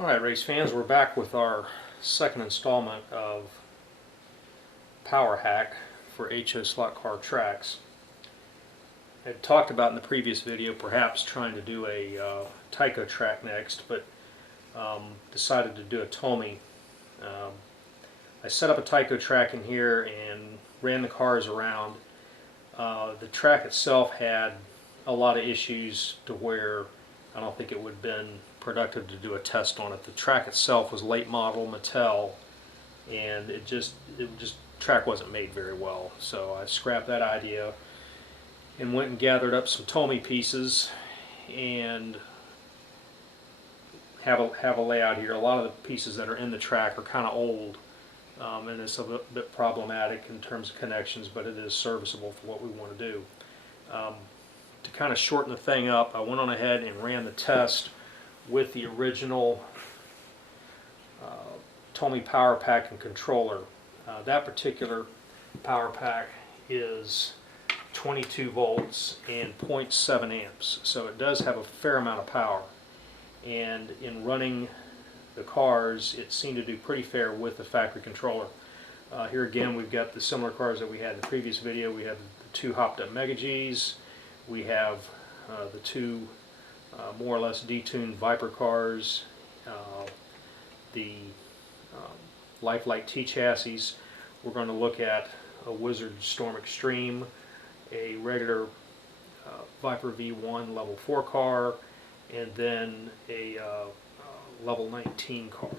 Alright, race fans, we're back with our second installment of Power Hack for HO slot car tracks. I had talked about in the previous video perhaps trying to do a Tyco track next, but decided to do a Tomy. I set up a Tyco track in here and ran the cars around. The track itself had a lot of issues to where I don't think it would have been productive to do a test on it. The track itself was late model Mattel, and track wasn't made very well. So I scrapped that idea and went and gathered up some Tomy pieces and have a layout here. A lot of the pieces that are in the track are kind of old, and it's a bit problematic in terms of connections, but it is serviceable for what we want to do. To kind of shorten the thing up, I went on ahead and ran the test with the original Tomy power pack and controller. That particular power pack is 22 volts and 0.7 amps, so it does have a fair amount of power. And in running the cars, it seemed to do pretty fair with the factory controller. Here again, we've got the similar cars that we had in the previous video. We have the two hopped up Mega Gs. We have the two more or less detuned Viper cars, the Lifelike T chassis. We're going to look at a Wizard Storm Extreme, a regular Viper V1 level 4 car, and then a level 19 car.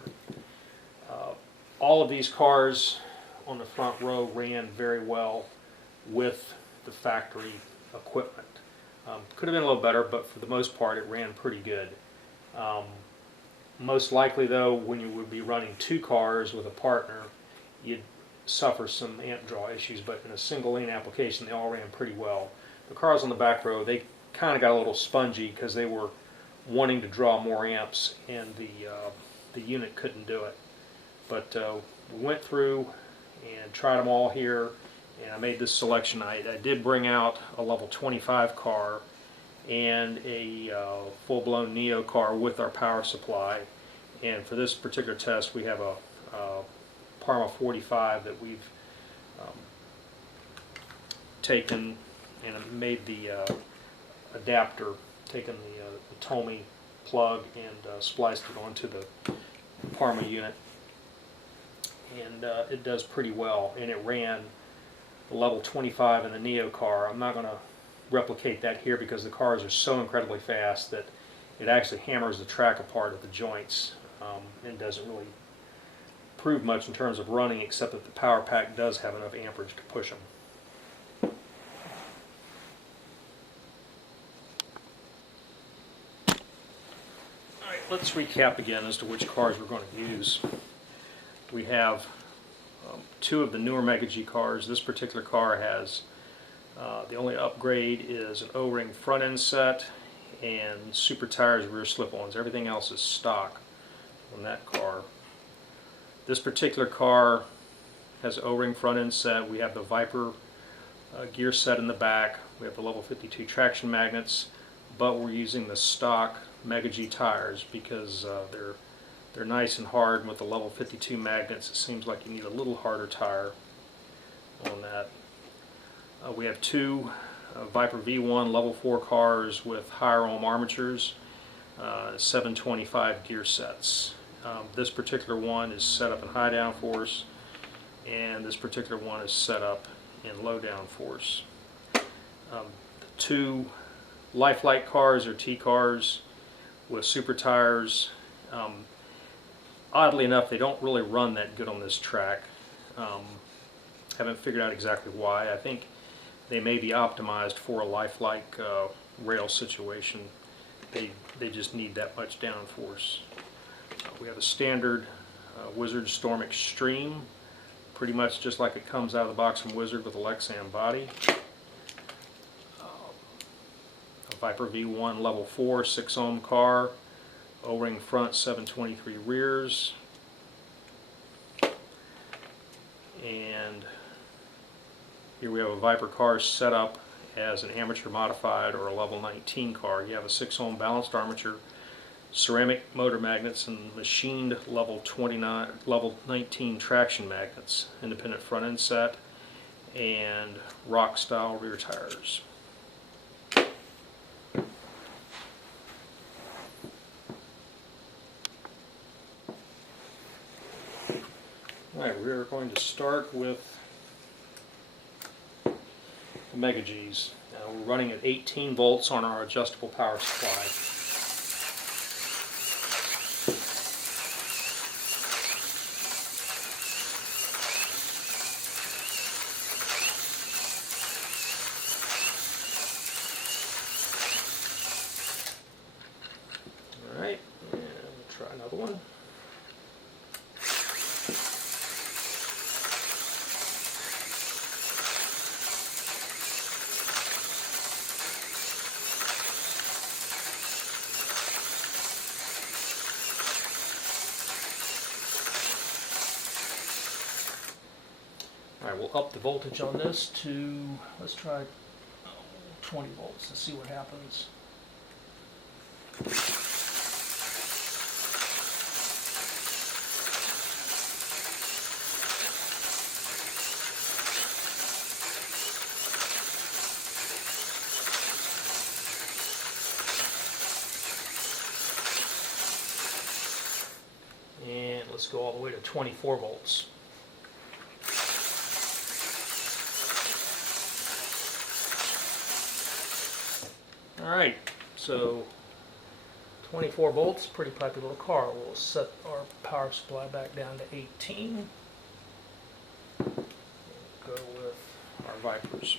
All of these cars on the front row ran very well with the factory equipment. Could have been a little better, but for the most part it ran pretty good. Most likely though, when you would be running two cars with a partner, you'd suffer some amp draw issues, but in a single lane application they all ran pretty well. The cars on the back row, they kind of got a little spongy because they were wanting to draw more amps and the unit couldn't do it. But we went through and tried them all here, and I made this selection. I did bring out a level 25 car and a full-blown Neo car with our power supply, and for this particular test we have a Parma 45 that we've taken and made the adapter, taken the Tomy plug and spliced it onto the Parma unit, and it does pretty well, and it ran the level 25 in the Neo car. I'm not going to replicate that here because the cars are so incredibly fast that it actually hammers the track apart at the joints, and doesn't really prove much in terms of running, except that the power pack does have enough amperage to push them. Alright, let's recap again as to which cars we're going to use. We have two of the newer Mega G cars. This particular car has the only upgrade is an O-ring front end set and super tires rear slip-ons. Everything else is stock on that car. This particular car has O-ring front end set. We have the Viper gear set in the back. We have the level 52 traction magnets, but we're using the stock Mega G tires because they're nice and hard. With the level 52 magnets, it seems like you need a little harder tire on that. We have two Viper V1 level 4 cars with higher ohm armatures, 725 gear sets. This particular one is set up in high downforce, and this particular one is set up in low downforce. The two Lifelike cars or T cars with super tires. Oddly enough, they don't really run that good on this track. Haven't figured out exactly why. I think they may be optimized for a Lifelike rail situation. They just need that much downforce. We have a standard Wizard Storm Extreme, pretty much just like it comes out of the box from Wizard, with a Lexan body. A Viper V1 level 4 6 ohm car, O-ring front, 723 rears, and here we have a Viper car set up as an amateur modified or a level 19 car. You have a 6 ohm balanced armature ceramic motor magnets, and machined level 19 traction magnets, independent front end set, and rock style rear tires. Alright, we're going to start with the Mega G's. We're running at 18 volts on our adjustable power supply. Alright, and we'll try another one. Alright, we'll up the voltage on this to, let's try 20 volts and see what happens. And let's go all the way to 24 volts. Alright, so 24 volts, pretty popular car. We'll set our power supply back down to 18. Go with our Vipers.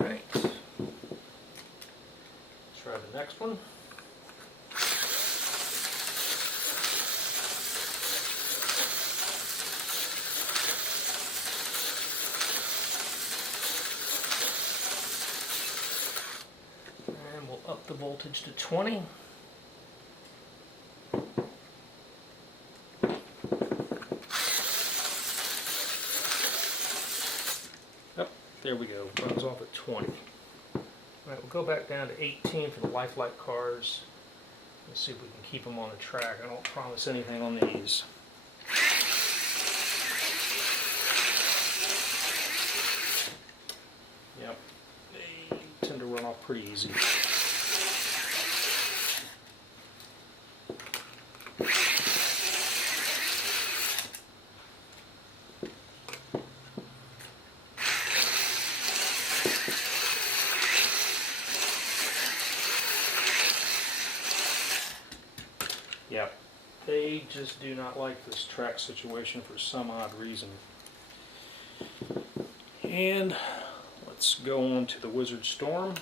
Alright, let's try the next one. And we'll up the voltage to 20. There we go, runs off at 20. Alright, we'll go back down to 18 for the lifelike cars. Let's see if we can keep them on the track. I don't promise anything on these. Yep, they tend to run off pretty easy. Yeah, they just do not like this track situation for some odd reason. And let's go on to the Wizard Storm.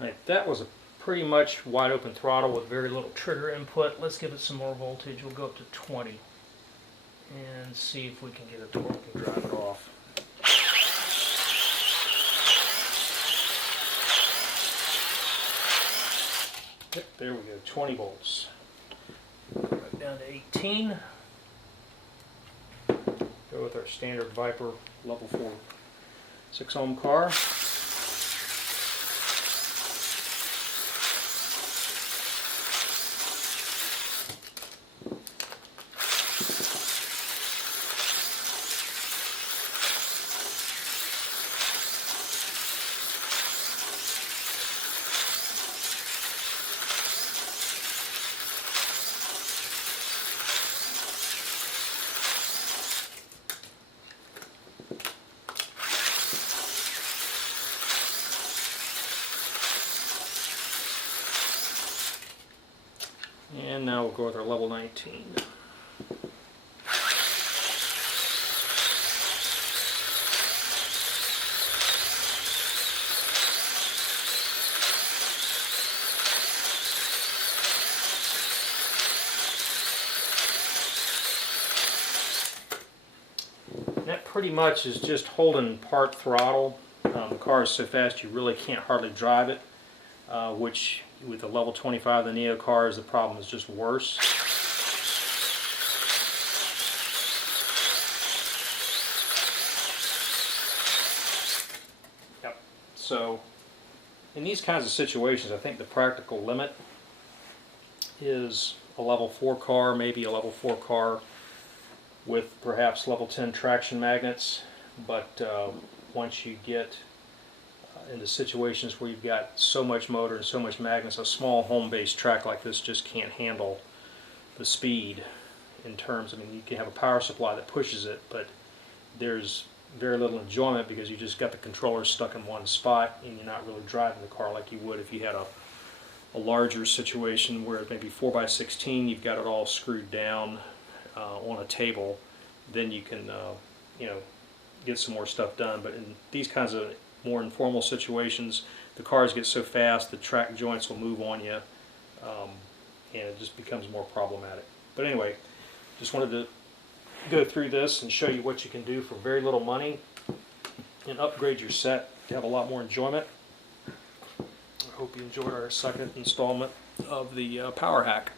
Right, that was a pretty much wide open throttle with very little trigger input. Let's give it some more voltage. We'll go up to 20 and see if we can get it to work and drive it off. Yep, there we go, 20 volts. Right down to 18. Go with our standard Viper level 4 6 ohm car. And now we'll go with our level 19. That pretty much is just holding part throttle. The car is so fast you really can't hardly drive it, which with the level 25 of the Neo cars, the problem is just worse. Yep. So in these kinds of situations, I think the practical limit is a level 4 car, maybe a level 4 car with perhaps level 10 traction magnets, but once you get into situations where you've got so much motor and so much magnets, a small home-based track like this just can't handle the speed in terms, I mean, you can have a power supply that pushes it, but there's very little enjoyment because you just got the controller stuck in one spot and you're not really driving the car like you would if you had a larger situation where it may be 4x16, you've got it all screwed down on a table, then you can get some more stuff done. But in these kinds of more informal situations, the cars get so fast the track joints will move on you, and it just becomes more problematic. But anyway, just wanted to go through this and show you what you can do for very little money and upgrade your set to have a lot more enjoyment. I hope you enjoyed our second installment of the Power Hack.